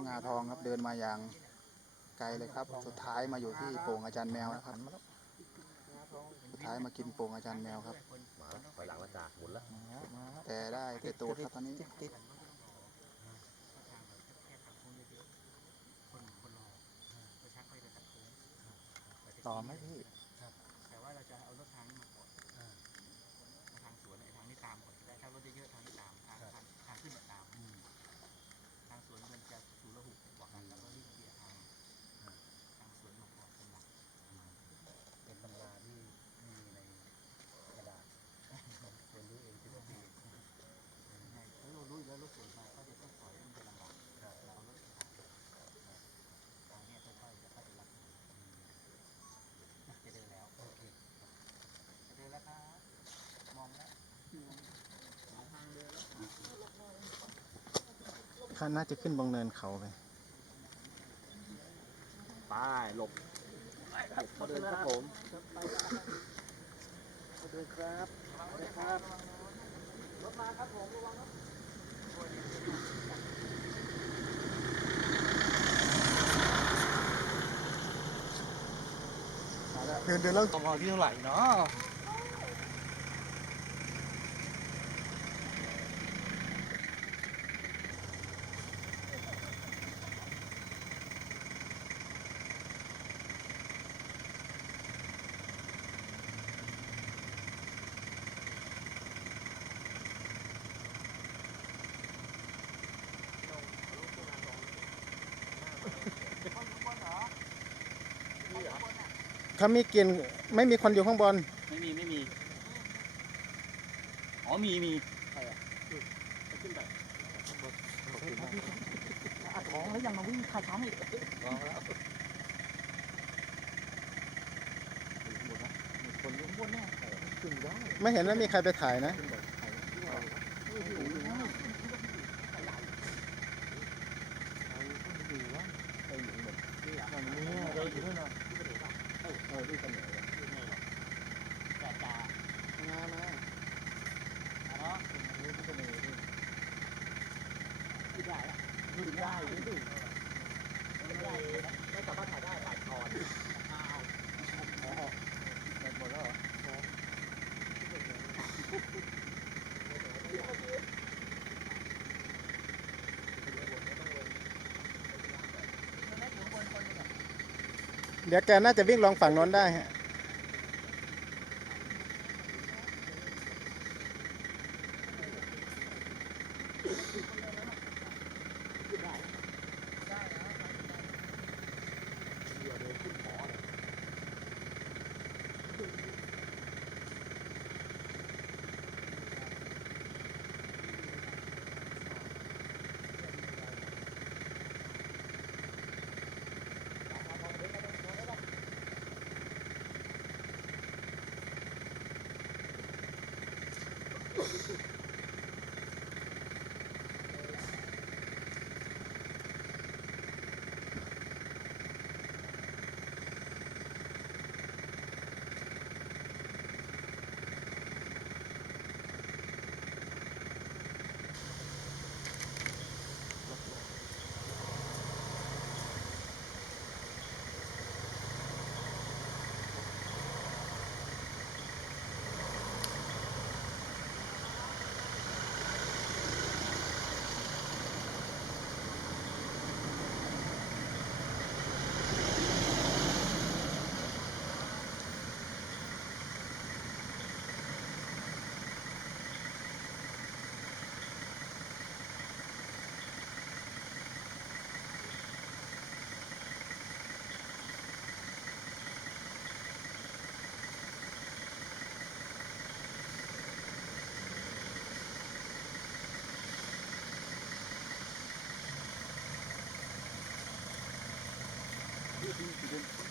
งาทองครับเดินมาอย่างไกลเลยครับ สุดท้ายมาอยู่ที่โป่งอาจารย์แมวนะครับ สุดท้ายมากินโป่งอาจารย์แมวครับ มาแล้วถอยหลังแล้วจ่าหมุนแล้วแต่ได้แต่ตูดครับตอนนี้ต่อไหมพี่ แต่ว่าเราจะเอารถทางนี้มาก่อนทางสวนไอ้ทางนี้ตามก่อนก็ได้ถ้ารถเยอะๆทางนี้ตามทางทางทางขึ้นมาตามทางสวนมันจะสูระหุกกว่ากันแล้วก็รีบเคลียร์ทางทางสวนมาก่อนเป็นหลัก เป็นตำราที่มีในกระดาษเรียนรู้เองที่ว่าดี ใช่แล้วเรารู้อยู่แล้วรถสวนมาก็จะต้องถอยมันจะลำบากเราเอารถทางทางเนี้ยค่อยๆจะค่อยๆรับจะเดินแล้วโอเคจะเดินแล้วครับมองแล้ว ข้าน่าจะขึ้นบงเนินเขาไปไปหลบเขาเดินครับผมเดินครับเดินครับรถมาครับผมระวังครับเดินเดินแล้วตมที่เท่าไหร่เนาะ เขามีเกียนไม่มีคนอยู่ข้างบน ไม่มีไม่มี อ๋อมีมีอัดของแล้วยังมาวิ่งขาช้างอีกไม่เห็นว่ามีใครไปถ่ายนะแต่จ่ามามาเนาะขึ้นได้ละขึ้นได้ขึ้นได้ไม่สามารถถ่ายได้ถ่ายก่อนอ้าวหมดแล้ว เหรอเดี๋ยวแกน่าจะวิ่งลองฝั่งน้นได้ฮะ be